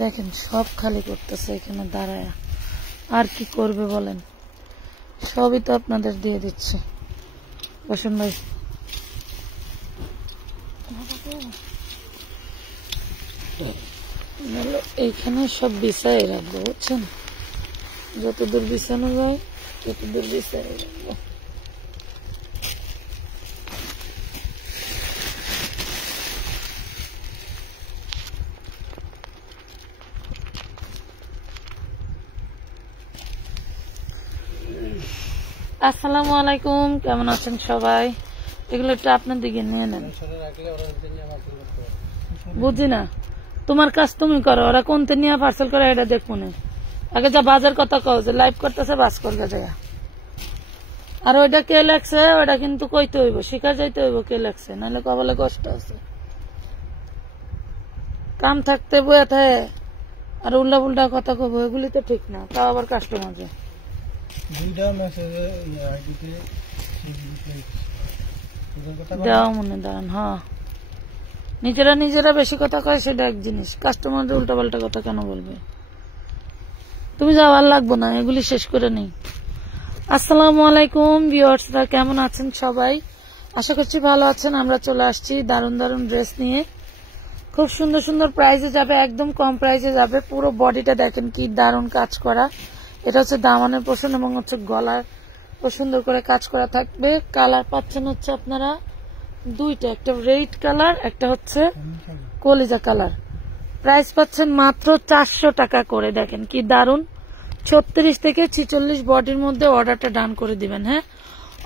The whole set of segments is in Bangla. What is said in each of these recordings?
দেখেন সব খালি করতেছে এখানে দাঁড়ায়, আর কি করবে বলেন? সবই তো আপনাদের দিয়ে দিচ্ছে। বসুন ভাই। এইখানে সব বিছাই রাখবো, বুঝছেন? যতদূর বিছানো যায় ততদূর বিছাই রাখবো। আসসালামু আলাইকুম, কেমন আছেন সবাই? এগুলো একটু আপনার দিকে নিয়ে নেন। বুঝি না, তোমার কাজ তুমি করো, ওরা কোনতে নিয়ে পার্সেল করে এটা দেখবো না। আগে যা বাজার কথা কও, যে লাইভ করতেছে বাস করবে জায়গা। আর ওইটা কে লাগছে ওটা কিন্তু কইতে হইব, শিখা যাইতে হইব কে লাগছে, নাহলে কবলে কষ্ট আছে। কাম থাকতে বয়ে থাকে আর উল্টা পুল্টা কথা কব, এগুলি তো ঠিক না। তাও আবার কাস্টমার দেওয়া মনে দাঁড়ান। হ্যাঁ, নিজেরা নিজেরা বেশি কথা কয় সেটা এক জিনিস, কাস্টমার উল্টা পাল্টা কথা কেন বলবে? তুমি যাওয়ার লাগবো না, এগুলি শেষ করে নেই। আসসালামু আলাইকুম ভিউয়ার্সরা, কেমন আছেন সবাই? আশা করছি ভালো আছেন। আমরা চলে আসছি দারুন দারুন ড্রেস নিয়ে, খুব সুন্দর সুন্দর প্রাইসে যাবে, একদম কম প্রাইসে যাবে। পুরো বডিটা দেখেন কি দারুন কাজ করা। এটা হচ্ছে দামানের পোর্শন এবং হচ্ছে গলার সুন্দর করে কাজ করা থাকবে। কালার পাচ্ছেন হচ্ছে আপনারা দুইটা, একটা রেড কালার, একটা হচ্ছে কলিজা কালার। প্রাইস পাচ্ছেন মাত্র 400 টাকা করে। দেখেন কি দারুন, 36 থেকে 46 বডির মধ্যে অর্ডারটা ডান করে দিবেন। হ্যাঁ,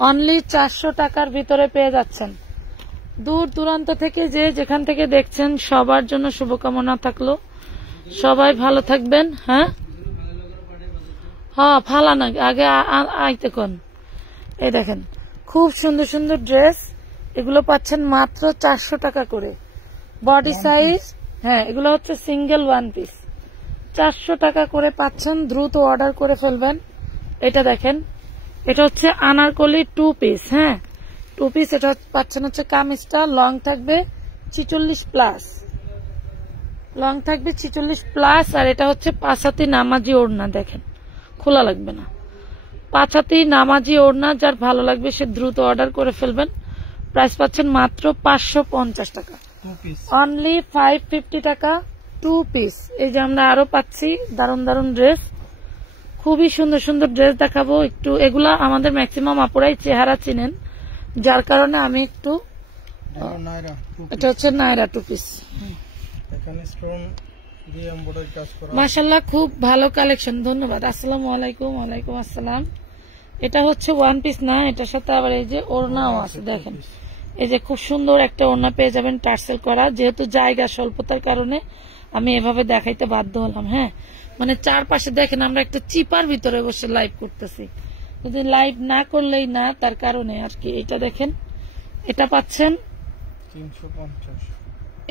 অনলি 400 টাকার ভিতরে পেয়ে যাচ্ছেন। দূর দূরান্ত থেকে যে যেখান থেকে দেখছেন সবার জন্য শুভকামনা থাকলো, সবাই ভালো থাকবেন। হ্যাঁ হ্যাঁ, ফালা না, আগে আইতে কোন। এই দেখেন খুব সুন্দর সুন্দর ড্রেস, এগুলো পাচ্ছেন মাত্র 400 টাকা করে। বডি সাইজ, হ্যাঁ এগুলো হচ্ছে সিঙ্গেল ওয়ান পিস, 400 টাকা করে পাচ্ছেন। দ্রুত অর্ডার করে ফেলবেন। এটা দেখেন, এটা হচ্ছে আনারকলি 2 পিস। হ্যাঁ 2 পিস, এটা পাচ্ছেন হচ্ছে কামিজটা লং থাকবে 46 প্লাস, লং থাকবে 46 প্লাস। আর এটা হচ্ছে 5 হাতি নামাজি ওড়না, দেখেন খোলা লাগবে না, 5 হাতি নামাজি ওড়না। যার ভালো লাগবে সে দ্রুত অর্ডার করে ফেলবেন। প্রাইস পাচ্ছেন মাত্র 550 টাকা, অনলি 550 টাকা 2 পিস। এই যে আমরা আরো পাচ্ছি দারুন দারুন ড্রেস, খুবই সুন্দর সুন্দর ড্রেস দেখাবো একটু। এগুলা আমাদের ম্যাক্সিমাম আপুরাই চেহারা চিনেন, যার কারণে আমি একটু, এটা হচ্ছে নায়রা 2 পিস। মাশাআল্লাহ খুব ভালো কালেকশন, ধন্যবাদ। আসসালামু আলাইকুম। ওয়ালাইকুম আসসালাম। এটা হচ্ছে 1 পিস না, এটার সাথে আবার এই যে ওড়নাও আছে। দেখেন এই যে খুব সুন্দর একটা ওড়না পেয়ে যাবেন টার্সেল করা। যেহেতু জায়গা স্বল্পতার কারণে আমি এভাবে দেখাইতে বাধ্য হলাম। হ্যাঁ, মানে চারপাশে দেখেন আমরা একটা চিপার ভিতরে বসে লাইভ করতেছি, যদি লাইভ না করলেই না, তার কারণে আর কি। এটা দেখেন, এটা পাচ্ছেন 350,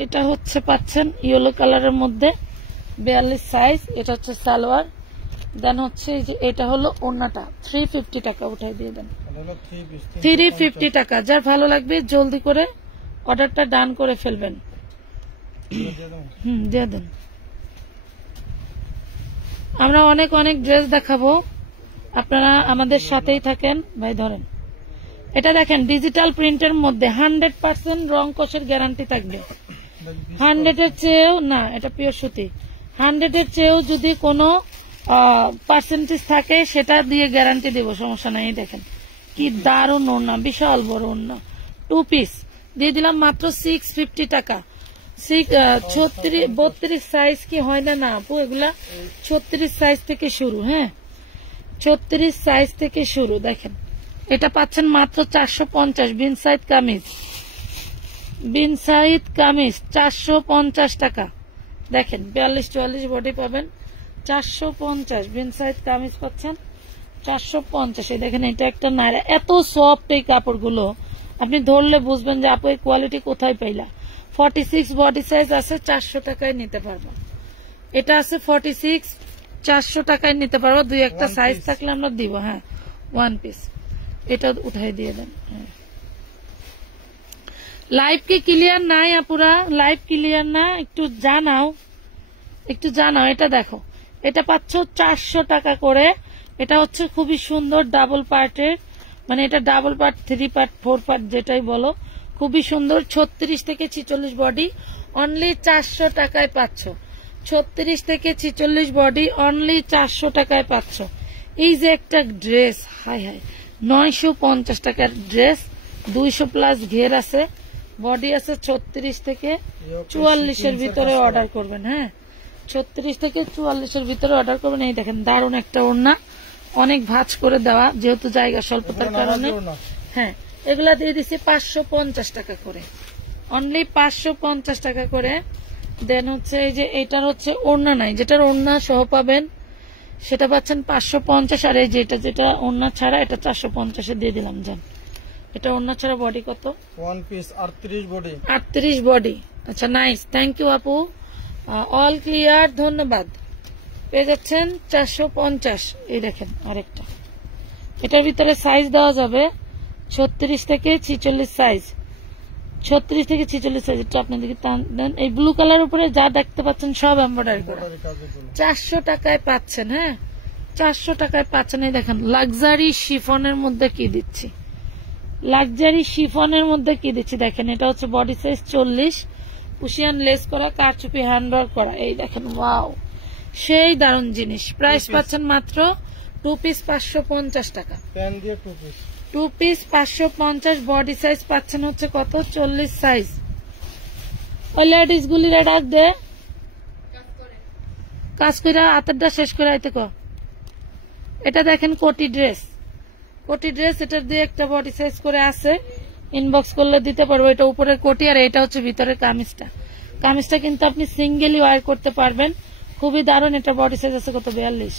এটা হচ্ছে পাচ্ছেন ইয়েলো কালারের মধ্যে 42 সাইজ। এটা হচ্ছে সালোয়ার, দেন হচ্ছে যে এটা হলো ওড়নাটা। 350 টাকা উঠাই দিয়ে দেন, 350 টাকা। যার ভালো লাগবে জলদি করে অর্ডারটা ডান করে ফেলবেন। দিয়ে দেন। আমরা অনেক অনেক ড্রেস দেখাবো, আপনারা আমাদের সাথেই থাকেন। ভাই ধরেন, এটা দেখেন ডিজিটাল প্রিন্টের মধ্যে 100% রং কষের গ্যারান্টি থাকবে। 100 এর চেয়েও না, এটা পিওর সুতি, 100 এর চেয়েও যদি কোনো পার্সেন্টেজ থাকে সেটা দিয়ে গ্যারান্টি দেব, সমস্যা নাই। দেখেন কি দারুণ ওড়না, বিশাল বড় ওড়না, 2 পিস দিয়ে দিলাম মাত্র 650 টাকা। 32 সাইজ কি হয় না? না আপু, এগুলা 36 সাইজ থেকে শুরু। হ্যাঁ 36 সাইজ থেকে শুরু। দেখেন এটা পাচ্ছেন মাত্র 450। বিন সাইড কামিজ, বিন সাইড কামিজ 450 টাকা। দেখেন 42-44 বডি পাবেন 450। বিন সাইড কামিজ পাচ্ছেন 450। এই দেখেন এটা একটা নায়রা, এত সফট এই কাপড়গুলো, আপনি ধরলে বুঝবেন যে আপু এই কোয়ালিটি কোথায় পাইলা। 46 বডি সাইজ আছে, 400 টাকায় নিতে পারবা। এটা আছে 46, 400 টাকায় নিতে পারবা। দুই একটা সাইজ থাকলে আমরা দিব। হ্যাঁ 1 পিস, এটা উঠাই দিয়ে দেন। লাইভ কি ক্লিয়ার নাই আপুরা? লাইভ ক্লিয়ার না, একটু জানাও। একটু জানাও। এটা দেখো, এটা পাচ্ছ 400 টাকা করে। এটা হচ্ছে খুবই সুন্দর ডাবল পার্টের, মানে এটা ডাবল পার্ট, 3 পার্ট, 4 পার্ট যেটাই বলো, খুবই সুন্দর। 36 থেকে 46 বডি, অনলি 400 টাকায় পাচ্ছ। 36 থেকে 46 বডি, অনলি 400 টাকায় পাচ্ছ। এই যে একটা ড্রেস, হাই হাই, 950 টাকার ড্রেস, 200 প্লাস ঘের আছে, বডি আছে 36 থেকে 44 এর ভিতরে অর্ডার করবেন। হ্যাঁ, 36 থেকে 44 এর ভিতরে অর্ডার করবেন। এই দেখেন দারুণ একটা ওড়না, অনেক ভাঁজ করে দেওয়া, যেহেতু জায়গা স্বল্পতার কারণে। হ্যাঁ, এগুলা দিয়ে দিচ্ছি 550 টাকা করে, অনলি 550 টাকা করে। দেন হচ্ছে এই যে এটার হচ্ছে ওড়না নাই, যেটার ওড়না সহ পাবেন সেটা পাচ্ছেন 550। আর এই যেটা ওড়না ছাড়া এটা 450 দিয়ে দিলাম। যান, এটা ওড়না ছাড়া বডি কত? 1 পিস 38 বডি। 38 বডি। আচ্ছা, নাইস, থ্যাংক ইউ আপু, অল ক্লিয়ার, ধন্যবাদ। পেয়ে যাচ্ছেন 450। এই দেখেন আরেকটা, এটার ভিতরে সাইজ দেওয়া যাবে 36 থেকে 46 সাইজ, 36 থেকে 46 সাইজ। এটা আপনাদেরকে দেন। এই ব্লু কালার উপরে যা দেখতে পাচ্ছেন সব এমব্রয়ডারি করা, 400 টাকায় পাচ্ছেন। হ্যাঁ, 400 টাকায় পাচ্ছেন। এই দেখেন লাক্সারি শিফনের মধ্যে কি দিচ্ছি, লাক্সারি শিফনের মধ্যে কি দিচ্ছি দেখেন। এটা হচ্ছে বডি সাইজ 40, কুশিয়ান লেস করা, কারচুপি হ্যান্ডওয়ার্ক করা। এই দেখেন, ওয়াও, সেই দারুণ জিনিস। প্রাইস পাচ্ছেন মাত্র 2 পিস 550 টাকা। 2 পিস 550, বডি সাইজ পাচ্ছেন হচ্ছে কত? 40 সাইজ। ওই লেডিস গুলি ডাক দে, কাজ করে হাতেরটা শেষ করে আইতে ক। এটা দেখেন কোটি ড্রেস, কোটি ড্রেস, এটার দিয়ে একটা বডি সাইজ করে আছে, ইনবক্স করলে দিতে পারবো। এটা উপরের কোটি আর এটা হচ্ছে ভিতরের কামিজটা। কামিজটা কিন্তু আপনি সিঙ্গেলি ওয়ার করতে পারবেন, খুবই দারুণ। এটা বডি সাইজ আছে কত? 42।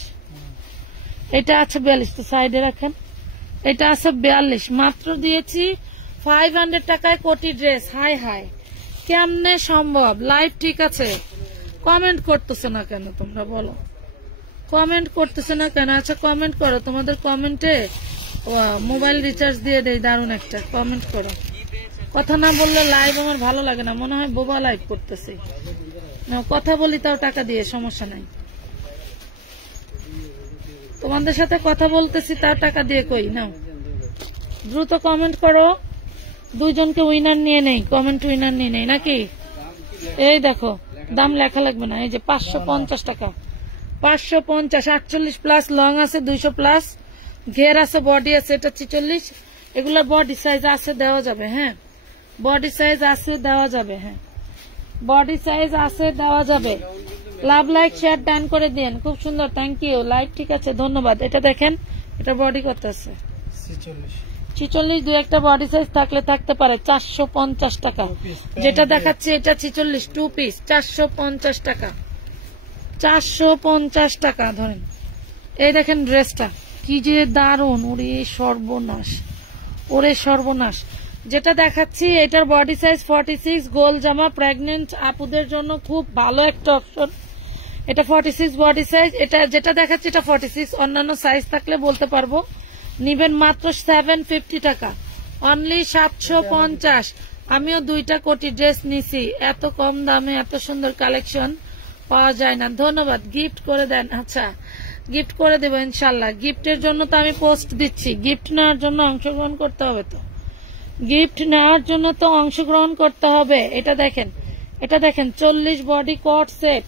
এটা আছে 42, তো সাইডে রাখেন। এটা আছে 42, মাত্র দিয়েছি 500 টাকায় কোটি ড্রেস। হাই হাই, কেমনে সম্ভব? লাইভ ঠিক আছে, কমেন্ট করতেছে না কেন তোমরা বলো? কমেন্ট করতেছে না কেন? আচ্ছা কমেন্ট করো, তোমাদের কমেন্টে মোবাইল রিচার্জ দিয়ে দেই। দারুণ একটা কমেন্ট করো। কথা না বললে লাইভ আমার ভালো লাগে না, মনে হয় বোবা লাইভ করতেছি। কথা বলি তাও টাকা দিয়ে, সমস্যা নাই। তোমাদের সাথে কথা বলতেছি তাও টাকা দিয়ে কই না। দ্রুত কমেন্ট করো, দুইজনকে উইনার নিয়ে নেই, কমেন্ট উইনার নিয়ে নেই নাকি? এই দেখো, দাম লেখা লাগবে না। এই যে 550 টাকা, 550, 48 প্লাস লং আছে, 200 প্লাস ঘের আছে, বডি আছে। এটা 46, এগুলা বডি সাইজ আছে, দেওয়া যাবে। হ্যাঁ, বডি সাইজ আছে, দেওয়া যাবে। হ্যাঁ, বডি সাইজ আছে, দেওয়া যাবে। লাভ, লাইক, শেয়ার, ডান করে দিন। খুব সুন্দর, থ্যাংক ইউ। লাইভ ঠিক আছে, ধন্যবাদ। এটা দেখেন, এটা বডি কত আছে? 46। দুই একটা বডি সাইজ থাকলে থাকতে পারে। 450 টাকা। যেটা দেখাচ্ছে এটা 46, 2 পিস 450 টাকা, 450 টাকা ধরেন। এই দেখেন ড্রেসটা কি যে দারুণ, ওরে সর্বনাশ, ওরে সর্বনাশ। যেটা দেখাচ্ছি এটার বডি সাইজ 46, গোল জামা, প্রেগনেন্ট আপুদের জন্য খুব ভালো একটা অপশন। এটা 46 বডি সাইজ। এটা যেটা দেখাচ্ছি এটা 46, অন্যান্য সাইজ থাকলে বলতে পারবো। নিবেন মাত্র 750 টাকা, অনলি 750। আমিও 2টা কোটি ড্রেস নিছি, এত কম দামে এত সুন্দর কালেকশন পাওয়া যায় না। ধন্যবাদ, গিফট করে দেন। আচ্ছা, গিফট করে দেবো ইনশাল্লাহ। গিফটের জন্য তো আমি পোস্ট দিচ্ছি, গিফট নেওয়ার জন্য অংশগ্রহণ করতে হবে। তো গিফট নেওয়ার জন্য তো অংশগ্রহণ করতে হবে। এটা দেখেন, এটা দেখেন 40 বডি কট সেট।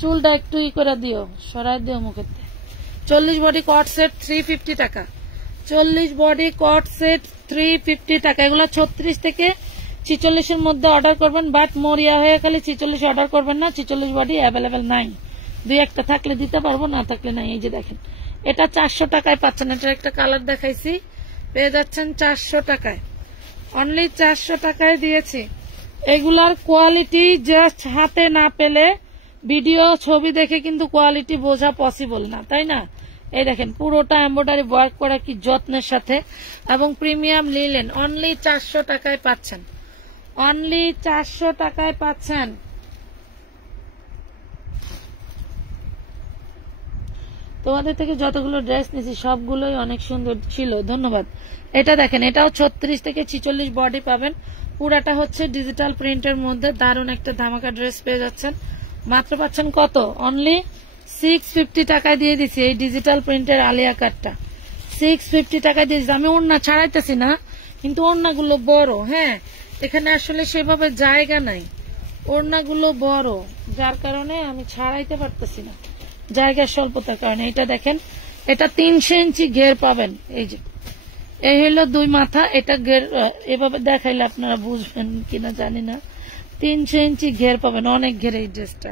চুলটা একটু ই করে দিও, সরাই দিও মুখের। 40 বডি কট সেট 350 টাকা, 40 বডি কট সেট 350 টাকা। এগুলো 36 থেকে 46 এর মধ্যে অর্ডার করবেন, বাট মরিয়া হয়ে খালি 46 অর্ডার করবেন না। 46 বডি অ্যাভেলেবেল নাই, 2-1টা থাকলে দিতে পারবো, না থাকলে নাই। এই যে দেখেন, এটা 400 টাকায় পাচ্ছেন। এটার একটা কালার দেখাইছি, পেয়ে যাচ্ছেন 400 টাকায়, অনলি 400 টাকায় দিয়েছি। এগুলার কোয়ালিটি জাস্ট হাতে না পেলে ভিডিও ছবি দেখে কিন্তু কোয়ালিটি বোঝা পসিবল না, তাই না? এই দেখেন পুরোটা এমব্রয়ডারি ওয়ার্ক করা, কি যত্নের সাথে, এবং প্রিমিয়াম লিলেন। অনলি 400 টাকায় পাচ্ছেন, অনলি 400 টাকায় পাচ্ছেন। তোমাদের থেকে যতগুলো ড্রেস নিয়েছি সবগুলোই অনেক সুন্দর ছিল, ধন্যবাদ। এটা দেখেন, এটাও 36 থেকে 46 বডি পাবেন। পুরাটা হচ্ছে ডিজিটাল প্রিন্টের মধ্যে দারুণ একটা ধামাকা ড্রেস পেয়ে যাচ্ছেন। মাত্র পাচ্ছেন কত? অনলি 650 টাকায় দিয়ে দিছি এই ডিজিটাল প্রিন্টের আলিয়া কাটটা। 650 টাকায় দিয়ে দিছি। আমি ওড়না ছাড়াইতেছি না, কিন্তু ওড়নাগুলো বড়। হ্যাঁ, এখানে আসলে সেভাবে জায়গা নাই, ওড়নাগুলো বড়, যার কারণে আমি ছাড়াইতে পারতেছি না, জায়গার স্বল্পতার কারণে। এটা দেখেন, এটা 300 ইঞ্চি ঘের পাবেন। এই যে এই হলো 2 মাথা। এটা ঘের এভাবে দেখাইলে আপনারা বুঝবেন কিনা জানি না। 300 ইঞ্চি ঘের পাবেন, অনেক ঘের এই ড্রেসটা।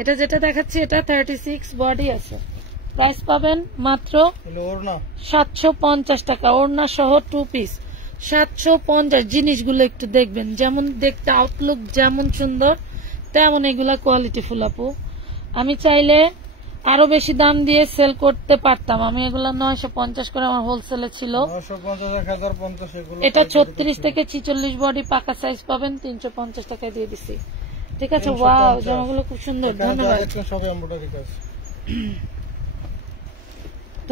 এটা যেটা দেখাচ্ছি এটা 36 বডি আছে। প্রাইস পাবেন মাত্র 750 টাকা, ওড়না সহ 2 পিস 750। জিনিসগুলো একটু দেখবেন, যেমন দেখতে আউটলুক যেমন সুন্দর তেমন এগুলা কোয়ালিটিফুল আপু। আমি চাইলে আরো বেশি দাম দিয়ে সেল করতে পারতাম। আমি এগুলা 950 করে আমার হোলসেলে ছিল। এটা 36 থেকে 46 বডি পাকা সাইজ পাবেন, 350 টাকায় দিয়ে দিছি। ঠিক আছে, ওয়াও, জামাগুলো খুব সুন্দর। ধন্যবাদ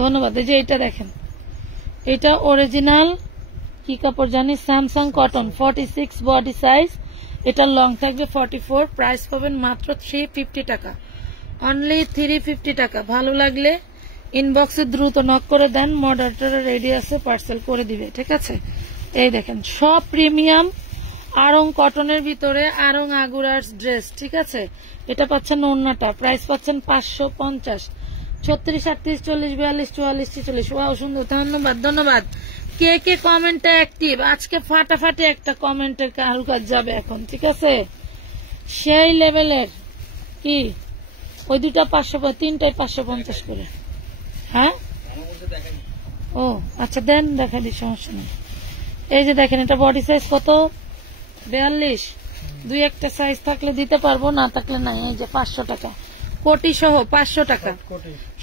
ধন্যবাদ। এই যে এটা দেখেন, এটা অরিজিনাল কি কাপড় জানি, স্যামসাং কটন, 46 বডি সাইজ। এটা লং থাকবে 44। প্রাইস পাবেন মাত্র 350 টাকা, অনলি 350 টাকা। ভালো লাগলে ইনবক্সে দ্রুত নক করে দেন, মডারেটর রেডি আছে, পার্সেল করে দিবে। ঠিক আছে, এই দেখেন সব প্রিমিয়াম আরং কটনের ভিতরে আরং আগুরার ড্রেস। ঠিক আছে, এটা পাচ্ছেন ওড়নাটা, প্রাইস পাচ্ছেন 550। 36, 38, 40, 42, 44, 46। ওয়াও, সুন্দর। ধন্যবাদ ধন্যবাদ। কে কে কমেন্টে অ্যাক্টিভ, আজকে ফাটাফাটি একটা কমেন্টের কাজ যাবে এখন। ঠিক আছে, সেই লেভেলের কি ওই দুটা 500, তিনটায় 550 করে। হ্যাঁ, ও আচ্ছা, দেন দেখা দিই, সমস্যা নেই। এই যে দেখেন, এটা বডি সাইজ কত? 42। 2-1টা সাইজ থাকলে দিতে পারবো, না থাকলে নাই। এই যে 500 টাকা কোটি সহ 500 টাকা,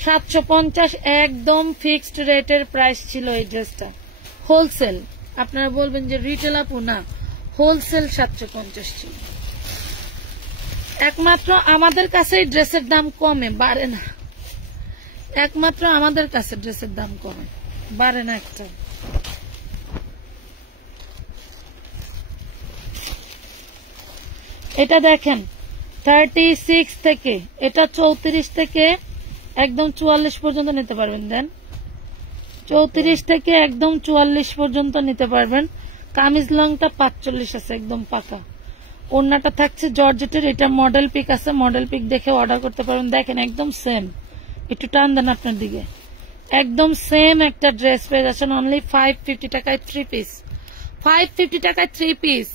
750 একদম ফিক্সড রেটের প্রাইস ছিল এই ড্রেসটা। হোলসেল, আপনারা বলবেন যে রিটেল আপু, না, হোলসেল 750 ছিল। একমাত্র আমাদের কাছে ড্রেসের দাম কমে, বাড়ে না। একমাত্র আমাদের কাছে ড্রেসের দাম কমে, বাড়ে না একটা। এটা দেখেন 36 থেকে, এটা 34 থেকে একদম 44 পর্যন্ত নিতে পারবেন। দেন 34 থেকে একদম 44 পর্যন্ত নিতে পারবেন। কামিজ লংটা 45 আছে, একদম পাকা। ওড়নাটা থাকছে জর্জেটের। এটা মডেল পিক আছে, মডেল পিক দেখে অর্ডার করতে পারবেন। দেখেন একদম সেম, একটু টান দেন আপনার দিকে, একদম সেম একটা ড্রেস পেয়ে যাচ্ছেন অনলি 550 টাকায় 3 পিস। 550 টাকায় 3 পিস।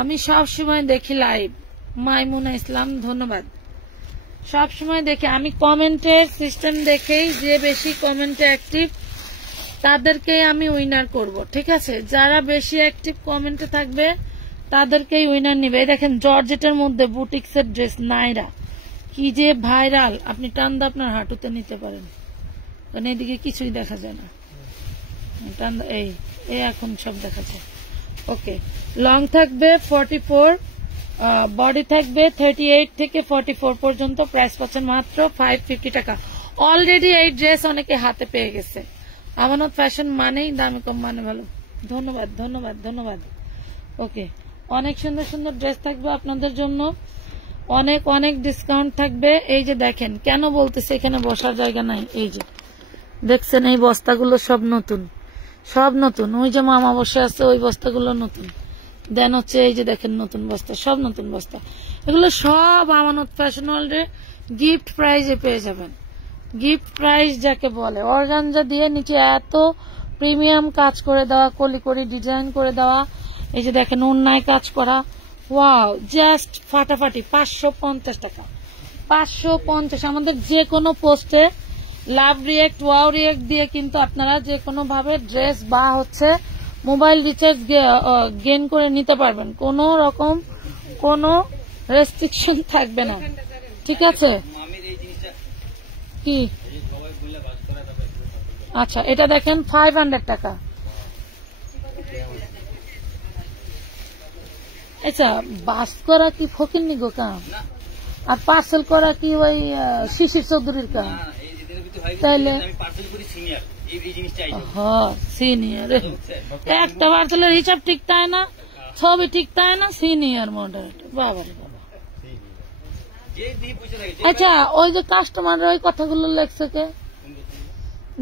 আমি সব সময় দেখি লাইভ। মাইমুনা ইসলাম, ধন্যবাদ। সব সময় দেখি আমি, কমেন্টের সিস্টেম দেখেই যে বেশি কমেন্টে অ্যাক্টিভ তাদেরকেই আমি উইনার করব। ঠিক আছে, যারা বেশি অ্যাক্টিভ কমেন্টে থাকবে তাদেরকেই উইনার নিবে। দেখেন জর্জেটের মধ্যে বুটিক্সের ড্রেস, নাইরা, কি যে ভাইরাল। আপনি টান্দা আপনার হাঁটুতে নিতে পারেন, কারণ এইদিকে কিছুই দেখা যায় না। টান্দা এই এখন সব দেখা যায়। ওকে, লং থাকবে 44, বডি থাকবে 38 থেকে 44 পর্যন্ত। প্রাইস পাচ্ছেন মাত্র 550 টাকা। অলরেডি এই ড্রেস অনেকে হাতে পেয়ে গেছে। আমানত ফ্যাশন মানেই দামে কম, মানে ভালো। ধন্যবাদ ধন্যবাদ ধন্যবাদ। ওকে, অনেক সুন্দর সুন্দর ড্রেস থাকবে আপনাদের জন্য, অনেক অনেক ডিসকাউন্ট থাকবে। এই যে দেখেন, কেন বলতেছে এখানে বসার জায়গা নাই। এই যে দেখছেন, এই বস্তাগুলো সব নতুন, সব নতুন। ওই যে মামা বসে আছে, ওই বস্তাগুলো নতুন। দেন হচ্ছে এই যে দেখেন নতুন বস্তা, সব নতুন বস্তা। এগুলো সব আমানত ফ্যাশন ওয়ার্ল্ডে গিফট প্রাইজে পেয়ে যাবেন। গিফট প্রাইজ যাকে বলে, অর্গানজা দিয়ে নিচে এত প্রিমিয়াম কাজ করে দেওয়া, কলি ডিজাইন করে দেওয়া। এই যে দেখেন অন্যায় কাজ করা, ওয়াও, জাস্ট ফাটাফাটি। 550 টাকা, 550। আমাদের যে কোনো পোস্টে লাভ রিয়েক্ট, ওয়াও রিয়েক্ট দিয়ে কিন্তু আপনারা যে কোনো ভাবে ড্রেস বা হচ্ছে মোবাইল রিচার্জ গেইন করে নিতে পারবেন। কোনো রকম কোনো রেস্ট্রিকশন থাকবে না। ঠিক আছে, কি আচ্ছা, এটা দেখেন 500 টাকা। আচ্ছা, বাস করা কি ফকিরনি গো কাম, আর পার্সেল করা কি ওই শিশির চৌধুরীর কাম? তাইলে সিনিয়র একটা পার্সেলের হিসাব ঠিক তাই না, ছবি ঠিক তাই না, সিনিয়র মডারেটর। বাবা রে বাবা, আচ্ছা, ওই যে কাস্টমার ওই কথাগুলো লেখছে কে,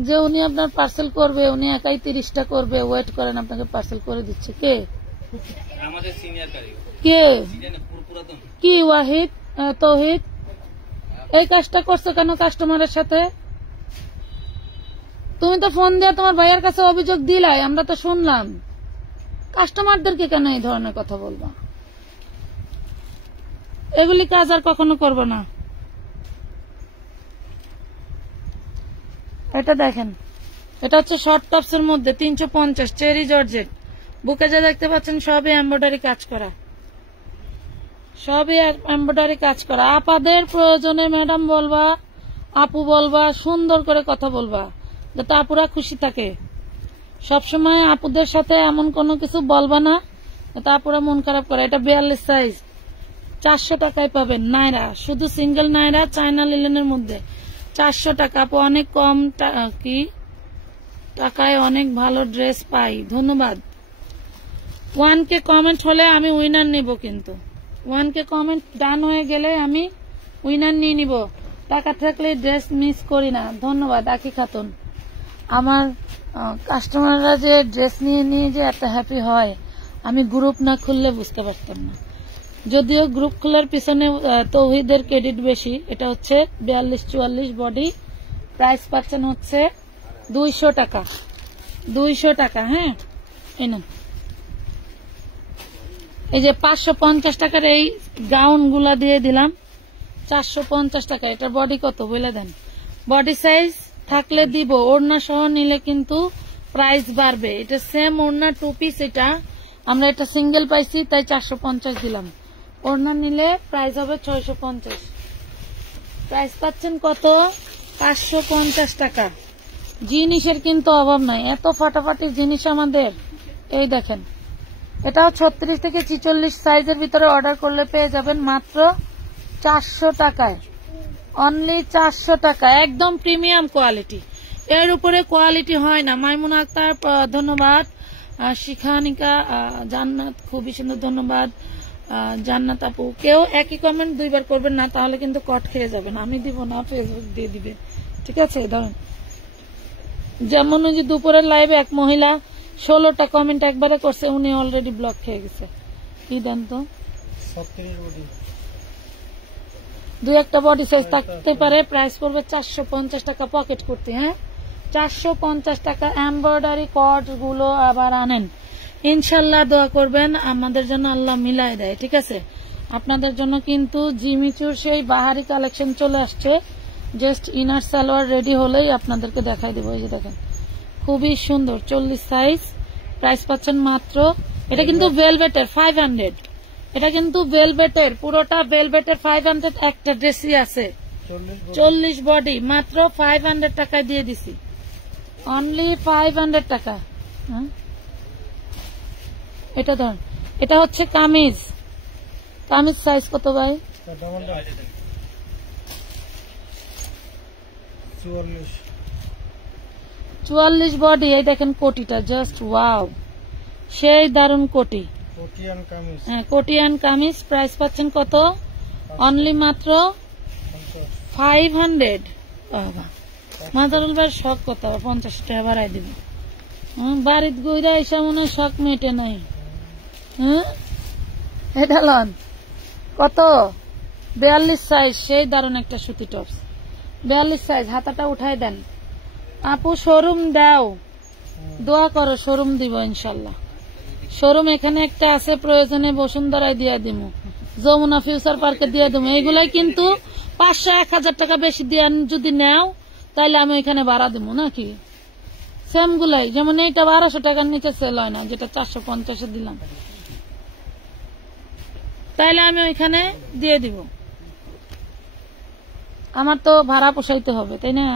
যে উনি আপনার পার্সেল করবে, উনি একাই 30টা করবে, ওয়েট করেন আপনাকে পার্সেল করে দিচ্ছে, কে? আমাদের সিনিয়র কারিগর। কে? পুরাতন। কি ওয়াহিদ, তৌহিদ, এই কাজটা করছো কেন কাস্টমারের সাথে? তুমি তো ফোন দিয়ে তোমার ভাইয়ের কাছে অভিযোগ দিলাই, আমরা তো শুনলাম। কাস্টমারদেরকে কেন এই ধরনের কথা বলবা? এগুলি কাজ আর কখনো করবে না। এটা দেখেন, এটা হচ্ছে শর্ট টপস এর মধ্যে 350 চেরি জর্জেট। বুকে যা দেখতে পাচ্ছেন সবই এমব্রয়ডারি কাজ করা, সবই এমব্রয়ডারি কাজ করা। আপাদের প্রয়োজনে ম্যাডাম বলবা, আপু বলবা, সুন্দর করে কথা বলবা, যাতে আপুরা খুশি থাকে। সবসময় আপুদের সাথে এমন কোনো কিছু বলবা না যাতে আপুরা মন খারাপ করে। এটা 42 সাইজ, 400 টাকায় পাবেন নায়রা, শুধু সিঙ্গেল নায়রা চায়না লিলেনের মধ্যে 400 টাকা। আপু অনেক কম কি টাকায় অনেক ভালো ড্রেস পাই, ধন্যবাদ। 1K কমেন্ট হলে আমি উইনার নিব, কিন্তু 1K কমেন্ট ডান হয়ে গেলে আমি উইনার নিয়ে নিব। টাকা থাকলে ড্রেস মিস করি না, ধন্যবাদ আকি খাতুন। আমার কাস্টমাররা যে ড্রেস নিয়ে নিয়ে যে এত হ্যাপি হয়, আমি গ্রুপ না খুললে বুঝতে পারতাম না। যদিও গ্রুপ খোলার পিছনে তৌহিদের ক্রেডিট বেশি। এটা হচ্ছে 42-44 বডি, প্রাইস পাচ্ছেন হচ্ছে 200 টাকা, 200 টাকা। হ্যাঁ, এই না, এই যে 550 টাকার এই গাউন গুলা দিয়ে দিলাম 450 টাকা। এটার বডি কত বলে দেন? বডি সাইজ থাকলে দিব, ওড়না সহ নিলে কিন্তু প্রাইস বাড়বে। এটা সেম ওড়না 2 পিস, এটা আমরা এটা সিঙ্গেল পাইছি তাই 450 দিলাম। ওড়না নিলে প্রাইস হবে 650। প্রাইস পাচ্ছেন কত? 550 টাকা। জিনিসের কিন্তু অভাব নাই, এত ফাটাফাটি জিনিস আমাদের। এই দেখেন, এটাও 36 থেকে 46 সাইজের ভিতরে অর্ডার করলে পেয়ে যাবেন মাত্র 400 টাকায়, অনলি 400 টাকা। একদম প্রিমিয়াম কোয়ালিটি, এর উপরে কোয়ালিটি হয় না। মাইমুনা আক্তার ধন্যবাদ, শিখানিকা জান্নাত খুবই সুন্দর ধন্যবাদ, জান্নাত আপু। কেউ একই কমেন্ট দুইবার করবেন না, তাহলে কিন্তু কট খেয়ে যাবেন, আমি দিব না, ফেসবুক দিয়ে দিবে, ঠিক আছে? ধরেন যেমন ওই যে দুপুরের লাইভে এক মহিলা 16টা কমেন্ট একবারে করছে, উনি অলরেডি ব্লক খেয়ে গেছে। কি দেন তো, 36 বডি, 2-1টা বডি সাইজ থাকতে পারে। প্রাইস পড়বে 450 টাকা পকেট করতে। হ্যাঁ, 450 টাকা। এমব্রয়ডারি কট গুলো আবার আনেন, ইনশাল্লাহ দোয়া করবেন আমাদের জন্য আল্লাহ মিলাই দেয়, ঠিক আছে? আপনাদের জন্য কিন্তু জিমিচুর সেই বাহারি কালেকশন চলে আসছে। জাস্ট ইনার সালোয়ার রেডি হলেই আপনাদেরকে দেখাই দেবো। এই যে দেখেন, খুবই সুন্দর 40 সাইজ, প্রাইস পাচ্ছেন মাত্র। এটা কিন্তু ভেলভেটের 500, এটা কিন্তু ভেলভেটের, পুরোটা ভেলভেটের 500। একটা ড্রেসই আছে 40 বডি, মাত্র 500 টাকায় দিয়ে দিছি, অনলি 500 টাকা। হ্যাঁ, এটা ধর, এটা হচ্ছে কামিজ। কামিজ সাইজ কত ভাই? 44 বডি। এই দেখেন কোটিটা, জাস্ট ওয়াও, সেই দারুন কোটি। হ্যাঁ, কোটিয়ান কামিজ। প্রাইস পাচ্ছেন কত? অনলি মাত্র 500। মাদারুল ভাই শখ কত, 50 টাকা বাড়াই দিব। বাড়িতে গইরা এসে মনে শখ মেটে নাই। হ্যাঁ, এটা লন কত? 42 সাইজ, সেই দারুন একটা সুতি টপস, 42 সাইজ। হাতাটা উঠাই দেন আপু, শোরুম দাও, দোয়া করো, শোরুম দিব ইনশাল্লাহ। শোরুম এখানে একটা আছে, প্রয়োজনে বসুন্ধরায় দিয়ে দিব, যমুনা ফিউচার পার্কে দিয়ে দিব। এইগুলাই কিন্তু 500-1000 টাকা বেশি দিয়ে যদি নেও তাইলে আমি এখানে ভাড়া দিব নাকি? সেম গুলাই, যেমন এইটা 1200 টাকার নিচে সেল হয় না, যেটা 450 দিলাম, তাইলে আমি ওইখানে দিয়ে দিব। আমার তো ভাড়া পোষাইতে হবে, তাই না?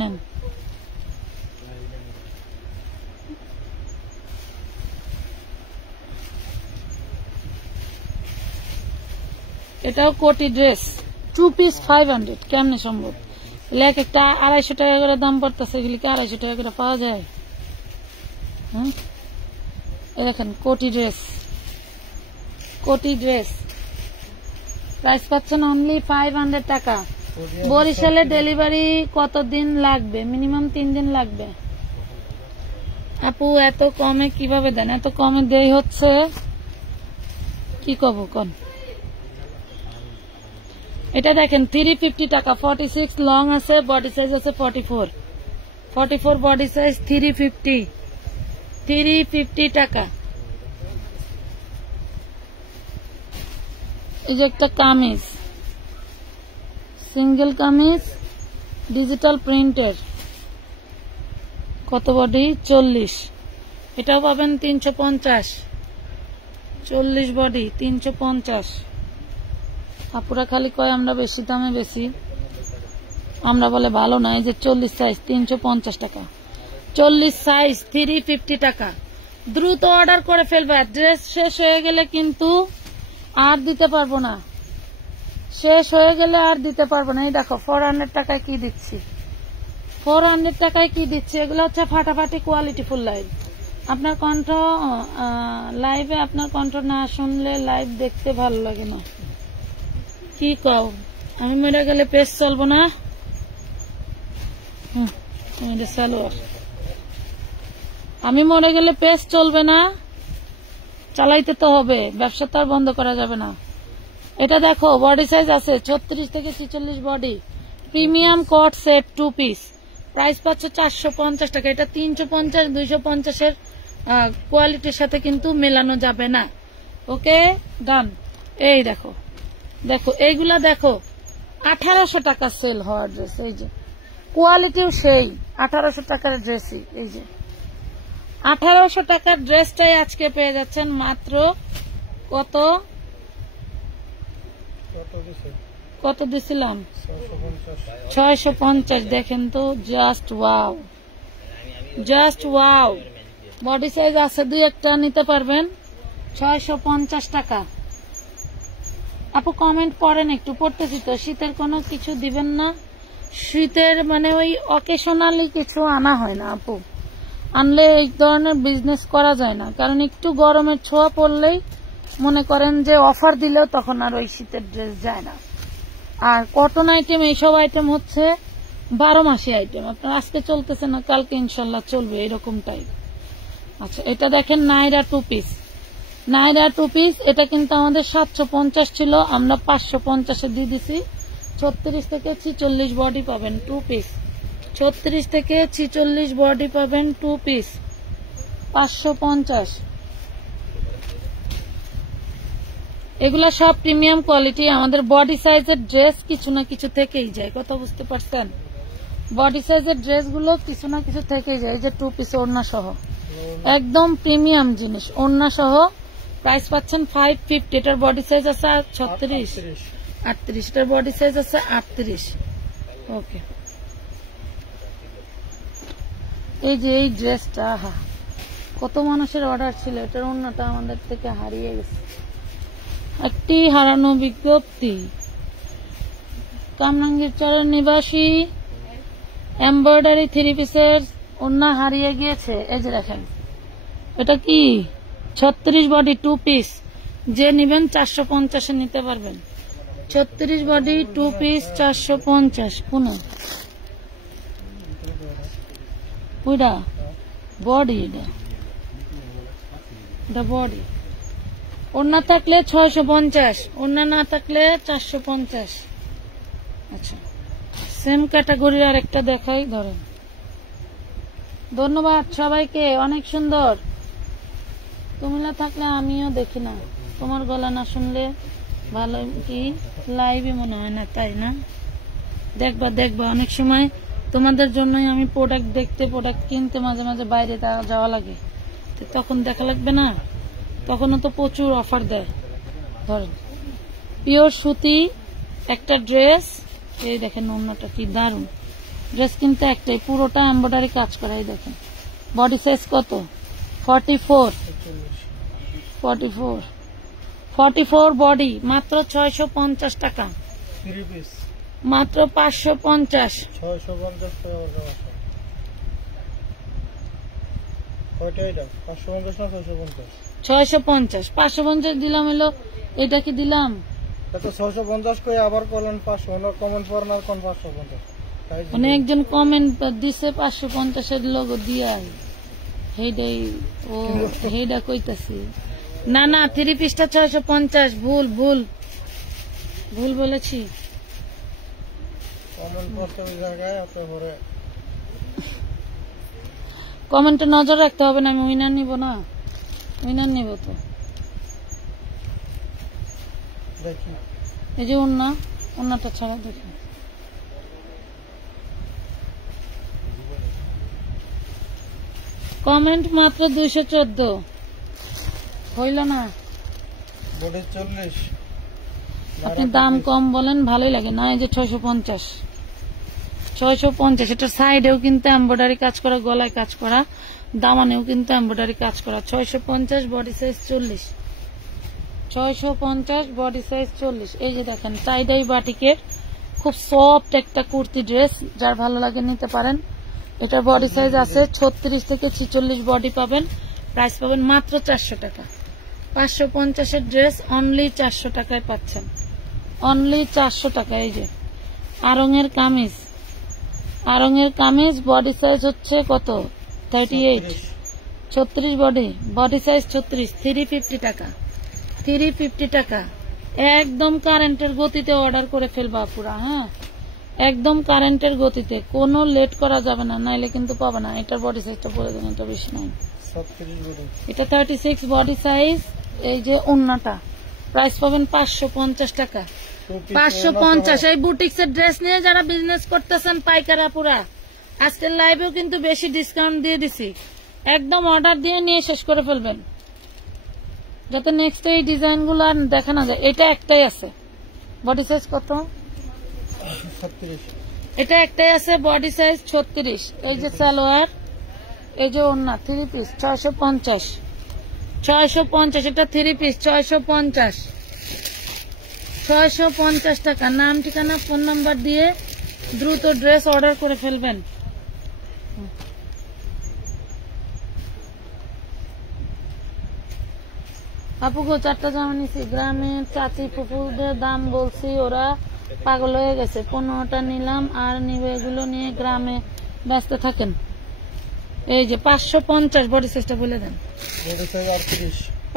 নেন, এটাও কোটি ড্রেস, 2 পিস 500। কেমনে সম্ভব? এক একটা 250 টাকা করে দাম পড়তেছে, এগুলি কি 250 টাকা করে পাওয়া যায়? হ্যাঁ, দেখেন কোটি ড্রেস, কোটি ড্রেস। প্রাইস পাচ্ছেন অনলি 500 টাকা। বরিশালে ডেলিভারি কতদিন লাগবে? মিনিমাম 3 দিন লাগবে। আপু এত কমে কিভাবে দেন? এত কমে দেই হচ্ছে কি কব কোন। এটা দেখেন 350 টাকা, 46 লং আছে, বডি সাইজ আছে 44 বডি সাইজ, 350 টাকা। এই যে একটা কামিজ, সিঙ্গেল কামিজ, ডিজিটাল প্রিন্টের, কত বডি? 40। এটাও পাবেন 350, 40 বডি 350। আপুরা খালি কয় আমরা বেশি দামে বেশি, আমরা বলে ভালো না। এই যে 40 সাইজ 350 টাকা, 40 সাইজ 350 টাকা। দ্রুত অর্ডার করে ফেলবে, ড্রেস শেষ হয়ে গেলে কিন্তু আর দিতে পারবো না, শেষ হয়ে গেলে আর দিতে পারবো না। এই দেখো 400 টাকায় কি দিচ্ছি, 400 টাকায় কি দিচ্ছি। এগুলো হচ্ছে ফাটাফাটি কোয়ালিটিফুল লাইভ। আপনার কণ্ঠ লাইভে, আপনার কণ্ঠ না শুনলে লাইভ দেখতে ভালো লাগে না। কি কও? আমি মরে গেলে পেজ চলবো না? আমি মরে গেলে পেজ চলবে না, চালাইতে তো হবে, ব্যবসা তো আর বন্ধ করা যাবে না। এটা দেখো বডি সাইজ আছে 36 থেকে 46 বডি, প্রিমিয়াম কট সেট 2 পিস, প্রাইস পাচ্ছে 450 টাকা। এটা 350 250 এর কোয়ালিটির সাথে কিন্তু মেলানো যাবে না। ওকে ডান। এই দেখো দেখো এইগুলা দেখো 1800 টাকা সেল হওয়ার ড্রেস। এই যে কোয়ালিটিও সেই 1800 টাকার ড্রেসই। এই যে 1800 টাকার ড্রেসটাই আজকে পেয়ে যাচ্ছেন মাত্র কত কত দিছিলাম? 650। দেখেন তো, just wow, just wow. Body size আছে 2-1টা নিতে পারবেন, 650 টাকা। আপু কমেন্ট পড়েন একটু, পড়তেছি তো। শীতের কোনো কিছু দিবেন না? শীতের মানে ওই অকেশনালি কিছু আনা হয় না আপু, আনলে এই ধরনের বিজনেস করা যায় না। কারণ একটু গরমের ছোঁয়া পড়লেই মনে করেন যে অফার দিলেও তখন আর ওই শীতের ড্রেস যায় না। আর কটন আইটেম, এইসব আইটেম হচ্ছে 12 মাসি আইটেম। আপনার আজকে চলতেছে না, কালকে ইনশাল্লাহ চলবে, এরকম টাইপ। আচ্ছা এটা দেখেন নাইরা 2 পিস, নাইরা 2 পিস। এটা কিন্তু আমাদের 750 ছিল, আমরা 550-এ দিয়ে দিছি। 36 থেকে 46 বডি পাবেন 2 পিস, 36 থেকে 46 বডি পাবেন 2 পিস, 550। এগুলা সব প্রিমিয়াম কোয়ালিটি। আমাদের বডি সাইজের ড্রেস কিছু না কিছু থেকেই যায়, কথা বুঝতে পারছেন? বডি সাইজের ড্রেস গুলো কিছু না কিছু থেকেই যায়। এই যে 2 পিস ওড়না সহ, একদম প্রিমিয়াম জিনিস, ওড়না সহ। প্রাইস পাচ্ছেন 550। এটার বডি সাইজ আছে 36 38, এটার বডি সাইজ আছে 38। ওকে, এই যে এই ড্রেসটা, কত মানুষের অর্ডার ছিল। এটার ওড়নাটা আমাদের থেকে হারিয়ে গেছে, একটি হারানো বিজ্ঞপ্তি। কামরাঙ্গীর চরের নিবাসী এমব্রয়ডারি 3 পিসের ওড়না হারিয়ে গিয়েছে। এই যে দেখেন, এটা কি 36 বডি 2 পিস, যে নিবেন 450-এ নিতে পারবেন। 36 বডি 2 পিস 450। কোন ওইটা বডি? এটা বডি। ওড়না থাকলে 650, ওড়না না থাকলে 450। আচ্ছা, সেম ক্যাটাগরির আর একটা দেখাই, ধরেন। ধন্যবাদ সবাইকে, অনেক সুন্দর। তুমিলা থাকলে আমিও দেখি না, তোমার গলা না শুনলে ভালো কি লাইভই মনে হয় না, তাই না? দেখবা দেখবা, অনেক সময় তোমাদের জন্যই আমি প্রোডাক্ট দেখতে, প্রোডাক্ট কিনতে মাঝে মাঝে বাইরে যাওয়া লাগে, তখন দেখা লাগবে না? তখনও তো প্রচুর অফার দেয়। ধরেন পিওর সুতি একটা ড্রেস, এই দেখেন অন্যটা কি দারুন। ড্রেস কিন্তু একটাই, পুরোটা এমব্রয়ডারি কাজ করা। এই দেখেন বডি সাইজ কত? 44 বডি, মাত্র 650 টাকা, মাত্র 550। 650 550 দিলাম। এলো এটা কি দিলাম? এত 650 কই আবার করলেন 500 ওনার কমেন্ট পড়ন আর কোন 550 তাই মানে একজন কমেন্ট দিছে 550 এর লোগো দিয়া হেডাই ও হেডা কইতাছি না না 3 পিসটা 650 ভুল ভুল ভুল বলেছি কমেন্ট করতে ওই জায়গায় এত পরে কমেন্টে নজর রাখতে হবে না আমি উইনার নিব না উইনার নিব তো দেখি এই যে ওন্নাটা ছাড়া দেখি কমেন্ট মাত্র 214 হইল না বডি 40 আপনি দাম কম বলেন ভালোই লাগে না এই যে 650 এটার সাইডেও কিন্তু এমব্রয়ডারি কাজ করা গলায় কাজ করা দামানেও কিন্তু এমব্রয়ডারি কাজ করা 650 বডি সাইজ 40 650 বডি সাইজ 40 এই যে দেখেন টাইডাই বাটিকের খুব সফট একটা কুর্তি ড্রেস যার ভালো লাগে নিতে পারেন এটার বডি সাইজ আছে 36 থেকে 46 বডি পাবেন প্রাইস পাবেন মাত্র 400 টাকা 550 এর ড্রেস অনলি 400 টাকায় পাচ্ছেন অনলি 400 টাকা এই যে আরঙের কামিজ বডি সাইজ হচ্ছে কত 38 36 বডি সাইজ 36 350 টাকা 350 টাকা একদম কারেন্টের গতিতে অর্ডার করে ফেলবা পুরা হ্যাঁ একদম কারেন্টের গতিতে কোনো লেট করা যাবে না নাইলে কিন্তু পাবে না এটার বডি সাইজটা বলে দেন এটা বেশি নাই 36 বডি এটা 36 বডি সাইজ এই যে ওন্নাটা প্রাইস পাবেন 550 টাকা 550 এই বুটিক্স এর ড্রেস নিয়ে যারা বিজনেস করতেছেন পাইকারা পুরা আজকের লাইভেও কিন্তু বেশি ডিসকাউন্ট দিয়ে দিছি একদম অর্ডার দিয়ে নিয়ে শেষ করে ফেলবেন যাতে নেক্সট এই ডিজাইন গুলো আর দেখা না যায় এটা একটাই আছে বডি সাইজ কত 36 এটা একটাই আছে বডি সাইজ 36 এই যে সালোয়ার এই যে ওন্না 3 পিস 650 এটা 3 পিস 650 টাকা নাম ঠিকানা ফোন নাম্বার দিয়ে দ্রুত ড্রেস অর্ডার করে ফেলবেন আপু গো 4টা জামা নিছি গ্রামে চাচি ফুফুদের দাম বলছি ওরা পাগল হয়ে গেছে 15টা নিলাম আর নিবে এগুলো নিয়ে গ্রামে ব্যস্ত থাকেন এই যে 550 বডি সাইজটা বলে দেন বডি সাইজ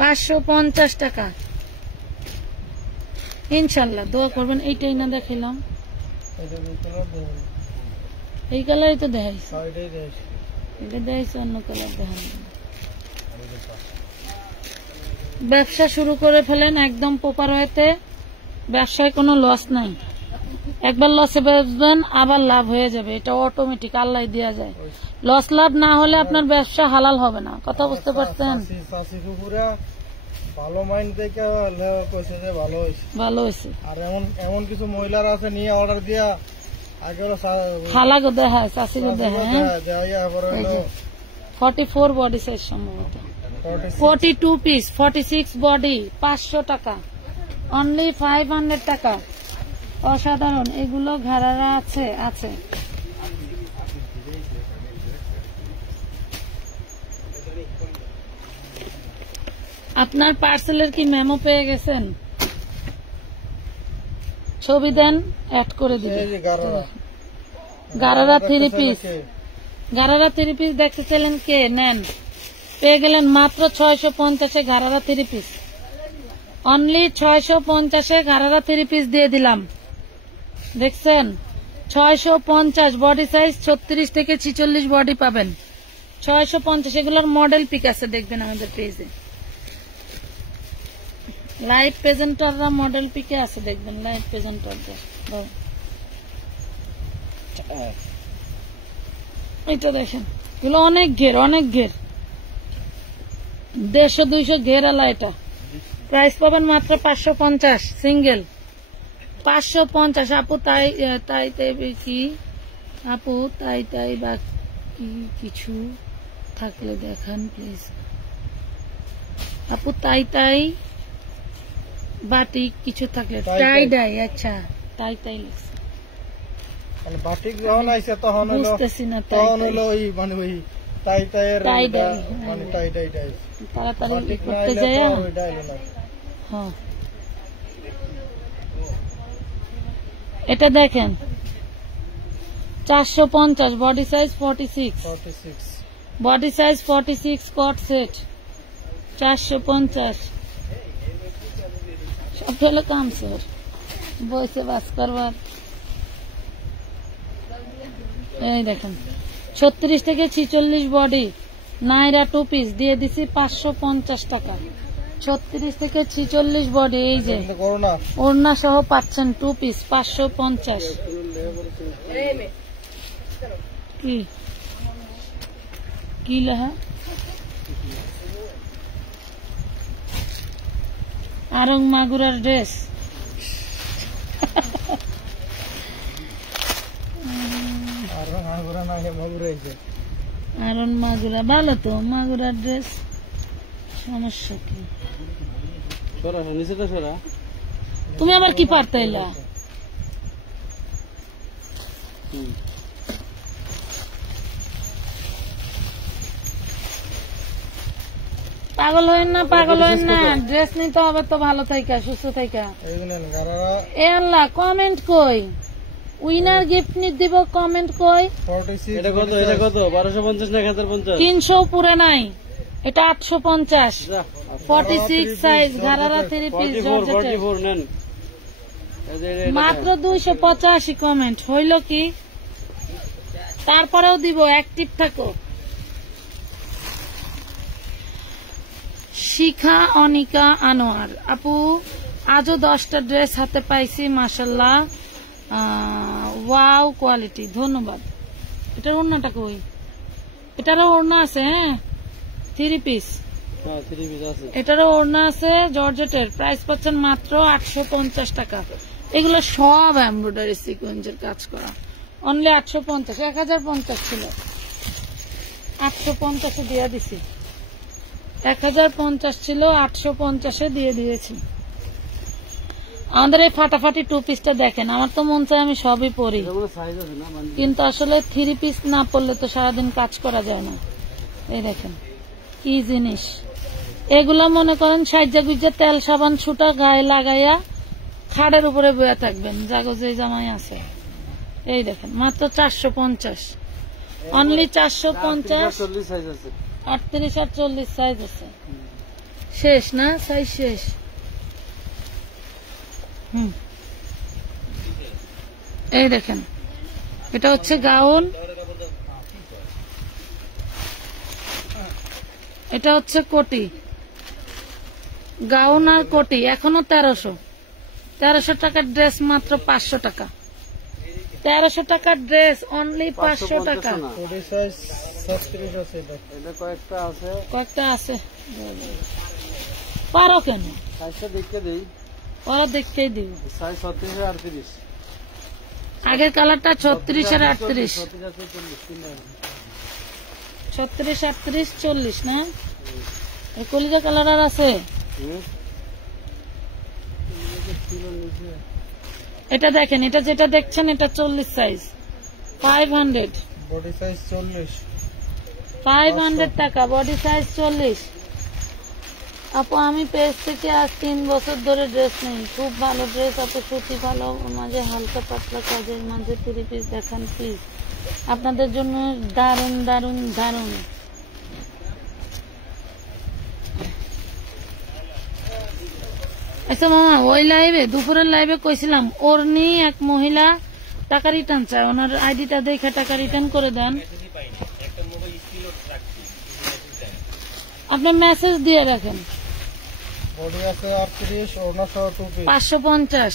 38 550 টাকা ইনশাআল্লাহ দোয়া করবেন এইটাই না দেখাইলাম এই কালারই তো দেখাইছি এটা দেখাইছি অন্য কালার দেখান ব্যবসা শুরু করে ফেলেন একদম প্রপার হইতে ব্যবসায় কোনো লস নাই একবার লসে বেচবেন আবার লাভ হয়ে যাবে এটা অটোমেটিক আল্লাহ দেয়া যায় লস লাভ না হলে আপনার ব্যবসা হালাল হবে না কথা বুঝতে পারছেন ভালো মাইন্ড থেকে কইছে যে ভালো হইছে আর এমন কিছু মহিলারা আছে নিয়ে অর্ডার দিয়া আগের খালা গো দেখায় চাষি গো দেখায় 44 বডি সাইজ সম্ভবত 42 পিস 46 বডি 500 টাকা অনলি 500 টাকা অসাধারণ এগুলো ঘাড়ারা আছে আপনার পার্সেলের কি মেমো পেয়ে গেছেন ছবি দেন অ্যাড করে দিবেন গারারা 3 পিস দেখতে চাইলেন কে নেন পেয়ে গেলেন মাত্র 650 এ গারারা 3 পিস অনলি 650 এ গারারা 3 পিস দিয়ে দিলাম দেখছেন 650 বডি সাইজ 36 থেকে 46 বডি পাবেন 650 এগুলোর মডেল পিক আছে দেখবেন আমাদের পেজে লাইভ প্রেজেন্টাররা মডেল পিকে আছে দেখবেন লাইভ প্রেজেন্টাররা এটা দেখেন এগুলো অনেক ঘের 150-200 ঘের আলা এটা প্রাইস পাবেন মাত্র 550 সিঙ্গেল 550 আপু তাই কি আপু তাই বা কিছু থাকলে দেখান প্লিজ আপু তাই বাটিক কিছু থাকলে টাই ডাই আচ্ছা তাই লিখছে মানে বাটিক যখন আইছে তখন হলো ওই মানে ওই টাই মানে টাই তাড়াতাড়ি করতে যায় হ্যাঁ এটা দেখেন 450, বডি সাইজ 46, বডি সাইজ 46, কট সেট 450। সব হলো কাম স্যার, বসে বাস করবার। এই দেখেন 36 থেকে 46 বডি নাইরা 2 পিস দিয়ে দিছি 550 টাকা। 36 থেকে 46 বডি, এই যে ওড়না সহ পাচ্ছেন 2 পিস 550। কি লেখা? আরং মাগুরার ড্রেস। আরং মাগুরা ভালো তো, মাগুরার ড্রেস সমস্যা কি? তুমি আবার কি পারতাইলা? পাগল হইন না, পাগল হইন না, ড্রেস নিতে হবে তো ভালো থাইকা সুস্থ থাইকা। এ আল্লাহ, কমেন্ট কই? উইনার গিফট নি দিব, কমেন্ট কই? এটা কত? এটা কত? 1250 না 1050? 300 পুরে নাই, এটা 850। 46 সাইজ ঘাড়ারা 3 পিস জর্জেটের, মাত্র 285 কমেন্ট। হইল কি? তারপরেও দিব, অ্যাক্টিভ থাকো। শিখা অনিকা আনোয়ার আপু, আজও 10টা ড্রেস হাতে পাইছি, মাশাআল্লাহ, ওয়াও কোয়ালিটি, ধন্যবাদ। এটার ওড়নাটা কই? এটারও ওড়না আছে, হ্যাঁ 3 পিস, এটারও ওড়না আছে জর্জেটের। প্রাইস পাচ্ছেন মাত্র 850 টাকা। এগুলো সব এমব্রয়ডারি সিকোয়েন্সের কাজ করা, অনলি 850। 1050 ছিল, 850 দিয়ে দিছি। 1050 ছিল, 850 দিয়ে দিয়েছি। আমাদের এই ফাটাফাটি 2 পিসটা দেখেন, আমার তো মন চায় আমি সবই পরি, কিন্তু আসলে 3 পিস না পরলে তো সারাদিন কাজ করা যায় না। এই দেখেন কি জিনিস, এগুলা মনে করেন সাইজা গুইজা তেল সাবান ছুটা গায়ে লাগাইয়া খাড়ের উপরে বয়া থাকবেন, জাগো যে জামাই আছে। এই দেখেন মাত্র 450, অনলি 450। 38 আর 40 সাইজ আছে, শেষ না সাইজ শেষ। এই দেখেন এটা হচ্ছে গাউন, এটা হচ্ছে কোটি, গাউন আর কোটি। এখনো 1300 টাকার ড্রেস, মাত্র 500 টাকা। 1300 টাকার ড্রেস, অনলি 500 টাকা। কয়েকটা আছে, পারো কেন? ওরা দেখতেই দিই। আগের কালারটা 36 আর 38, 36, 38, 40 না? কলিজা কালার আর আছে। এটা দেখেন, এটা যেটা দেখছেন এটা 40 সাইজ, 500, বডি সাইজ 40, 500 টাকা, বডি সাইজ 40। আপু আমি পেজ থেকে আজ 3 বছর ধরে ড্রেস নেই, খুব ভালো ড্রেস আপু, সুতি ভালো, মাঝে হালকা পাতলা কাজের মাঝে 3 পিস দেখান প্লিজ, আপনাদের জন্য দারুন দারুন দারুন। আচ্ছা মামা, ওই লাইভে দুপুরের লাইভে কইছিলাম ওরনি এক মহিলা টাকা রিটার্ন চায়, ওনার আইডিটা দেখে টাকা রিটার্ন করে দেন। আপনি মেসেজ দিয়ে রাখেন। 550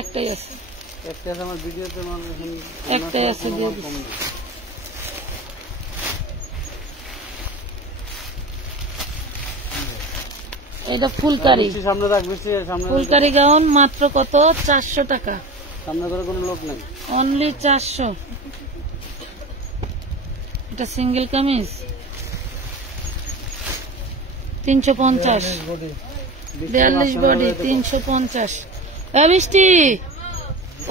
একটাই আছে, একটাই আছে, দিয়ে দিচ্ছি। এটা ফুলকারি, ফুলকারি গাউন, মাত্র কত? 400 টাকা, সামনে করে কোনো লোক নাই, অনলি 400। এটা সিঙ্গেল কামিজ 350, 42 বডি 350। বৃষ্টি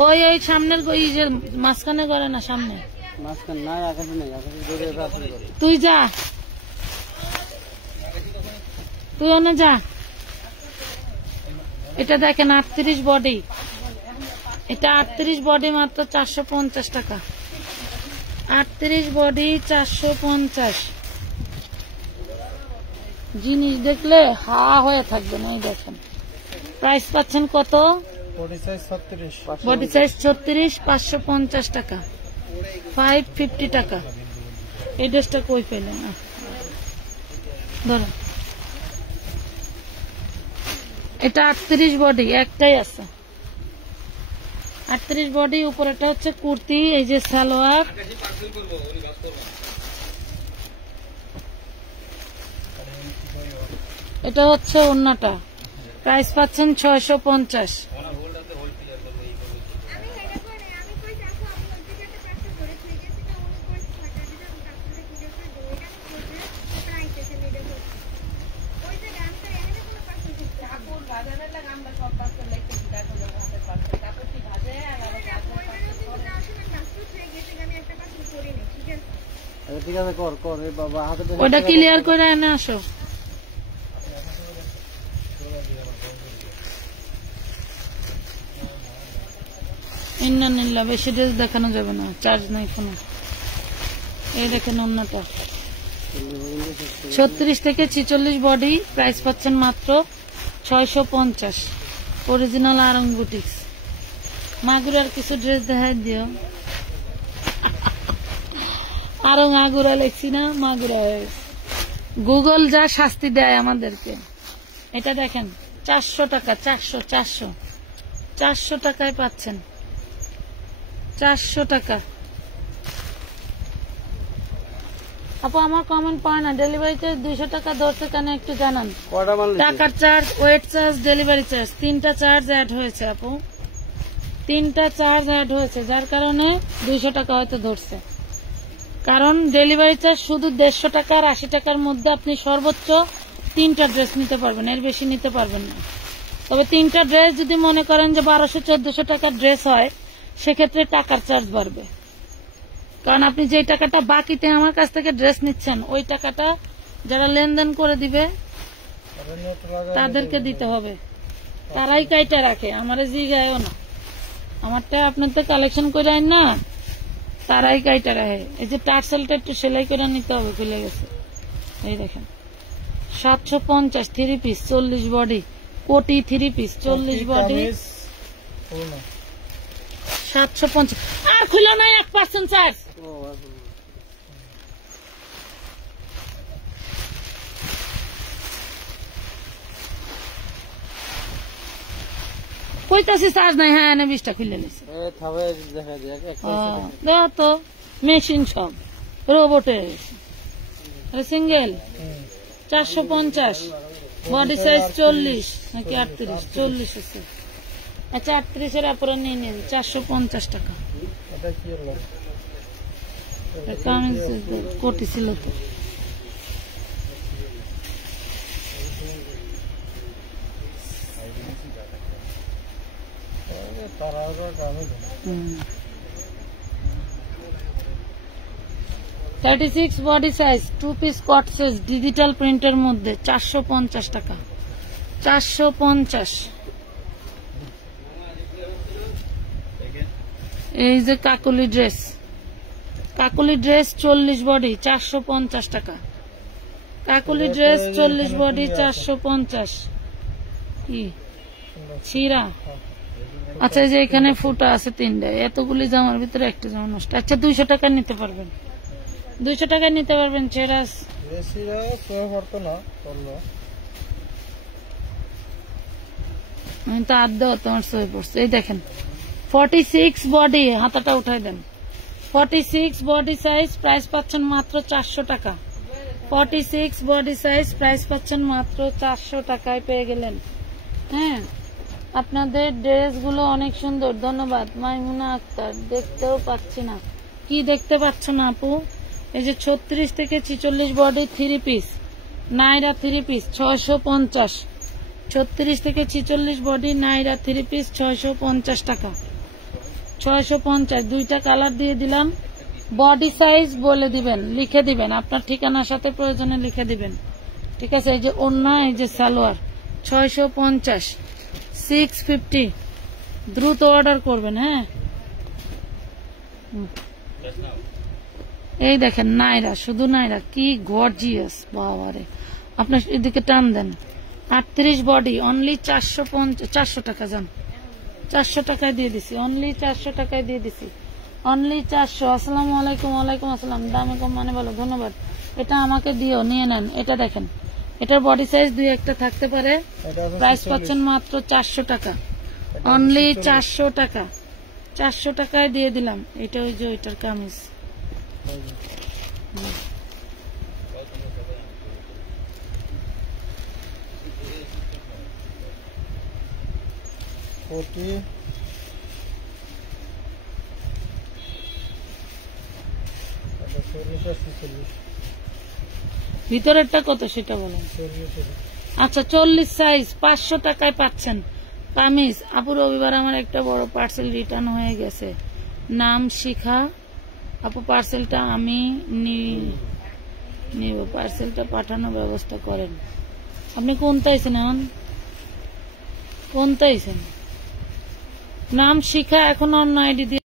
ওই ওই সামনের যে মাঝখানে করে না, সামনে তুই যা, তুই ওনে যা। এটা দেখেন 38 বডি, এটা 38 বডি মাত্র 450 টাকা। 38 বডি 450। জিনিস দেখলে হা হয়ে থাকবে না। এই দেখেন প্রাইস পাচ্ছেন কত? বডি সাইজ 36, বডি সাইজ 36, 550 টাকা, 550 টাকা। এই ড্রেসটা কই পেলেন? ধরো এটা 38 বডি, একটাই আছে 38 বডি। উপরেটা হচ্ছে কুর্তি, এই যে সালোয়ার। এটা হচ্ছে ওড়নাটা। প্রাইস পাচ্ছেন 650। ঠিক আছে, কর কর বাবা, হাতে ওটা ক্লিয়ার করে এনে আসো। ইন্নানিল্লা, বেশি ড্রেস দেখানো যাবে না, চার্জ নাই কোনো। এই দেখেন অন্যটা 36 থেকে 46 বডি। প্রাইস পাচ্ছেন মাত্র 650। Original Aarong boutiques. মাগুরার কিছু ড্রেস দেখাই দিও। আরং আগুরা লেখছি না, মাগুরা হয়েছে। গুগল যা শাস্তি দেয় আমাদেরকে। এটা দেখেন 400 টাকা, 400 টাকায় পাচ্ছেন, 400 টাকা। আপু আমার কমেন্ট পায় না, ডেলিভারিতে 200 টাকা ধরছে কেন একটু জানান। টাকার charge, weight charge, delivery charge, 3টা চার্জ অ্যাড হয়েছে আপু, 3টা চার্জ অ্যাড হয়েছে, যার কারণে 200 টাকা হয়তো ধরছে। কারণ ডেলিভারি চার্জ শুধু 150 টাকা আর 80 টাকার মধ্যে আপনি সর্বোচ্চ 3টা ড্রেস নিতে পারবেন, এর বেশি নিতে পারবেন না। তবে 3টা ড্রেস যদি মনে করেন যে 1200-1400 টাকার ড্রেস হয়, সেক্ষেত্রে টাকার চার্জ বাড়বে। কারণ আপনি যে টাকাটা বাকিতে আমার কাছ থেকে ড্রেস নিচ্ছেন, ওই টাকাটা যারা লেনদেন করে দিবে তাদেরকে দিতে হবে। তারাই কাইটা রাখে, আমারে জিগায়ও না। আমারটা আপনার তো কালেকশন করে আইন না, তারাই কাইটা রাখে। এই যে টার্সেলটা একটু সেলাই করে নিতে হবে, খুলে গেছে। এই দেখেন 750 3 পিস, 40 বডি, কোটি 3 পিস, 40 বডি, 750। আর খুলো না, 1% চার্জ। কইতাছি চার্জ নাই। হ্যাঁ, 20টা খুলে নিছে। তো মেশিন সব রোবটের। সিঙ্গেল 450, বডি সাইজ 40 নাকি 38, 40 আছে। আচ্ছা 38-এর আপরে নিয়ে নিন, 450 টাকা। কোটি ছিল তো। হুম, 36 বডি সাইজ, 2 পিস কট সাইজ, ডিজিটাল প্রিন্টের মধ্যে 450 টাকা, 450। এই যে কাকুলি ড্রেস, কাকুলি ড্রেস 40 বডি, 450 টাকা। কাকুলি ড্রেস 40 বডি, 450। কি ছিড়া? আচ্ছা, এই যে এখানে ফুটা আছে 3টা, এতগুলি জামার ভিতরে একটা জামা নষ্ট। আচ্ছা 200 টাকা নিতে পারবেন, 200 টাকায় নিতে পারবেন। ছেড়াস আমি তো আধ দেওয়া তোমার সয়ে পড়ছে। এই দেখেন 46 বডি, হাতাটা উঠাই দেন। 46 বডি সাইজ, প্রাইস পাচ্ছেন মাত্র 400 টাকা। 46 বডি সাইজ, প্রাইস পাচ্ছেন মাত্র 400 টাকায় পেয়ে গেলেন। হ্যাঁ, আপনাদের ড্রেস গুলো অনেক সুন্দর, ধন্যবাদ। মাইমুনা আক্তার, দেখতেও পাচ্ছি না। কি দেখতে পাচ্ছ না আপু? এই যে 36 থেকে 46 বডি 3 পিস, নাইরা 3 পিস 650। 36 থেকে 46 বডি নাইরা 3 পিস 650 টাকা, 650। 2টা কালার দিয়ে দিলাম। বডি সাইজ বলে দিবেন, লিখে দিবেন, আপনার ঠিকানার সাথে প্রয়োজনে লিখে দিবেন। ঠিক আছে। এই যে ওড়না, এই যে সালোয়ার, 650। 650 দ্রুত অর্ডার করবেন। হ্যাঁ, এই দেখেন নাইরা, শুধু নাইরা, কি গর্জিয়াস বাবারে। আপনার এদিকে টান দেন। 38 বডি, অনলি 400 টাকা। যান, 400 টাকায় দিয়ে দিছি, অনলি 400 টাকায় দিয়ে দিছি, অনলি 400। আসসালামু আলাইকুম। ওয়ালাইকুম আসসালাম। দামে কম মানে বলো, ধন্যবাদ। এটা আমাকে দিও, নিয়ে নেন। এটা দেখেন, এটার বডি সাইজ 2-1টা থাকতে পারে। প্রাইস পাচ্ছেন মাত্র 400 টাকা, অনলি 400 টাকা। 400 টাকায় দিয়ে দিলাম। এটা ওই যে ওইটার কামিজ। ভিতরেরটা কত সেটা বলেন। আচ্ছা, 40 সাইজ 500 টাকায় পাচ্ছেন কামিজ। আপু রবিবার আমার একটা বড় পার্সেল রিটার্ন হয়ে গেছে, নাম শিখা আপু। পার্সেলটা আমি নিব, পার্সেলটা পাঠানোর ব্যবস্থা করেন। আপনি কোন তাইছেন এখন, কোন তাইছেন? নাম শিখা, এখন অন্য আইডি দিয়ে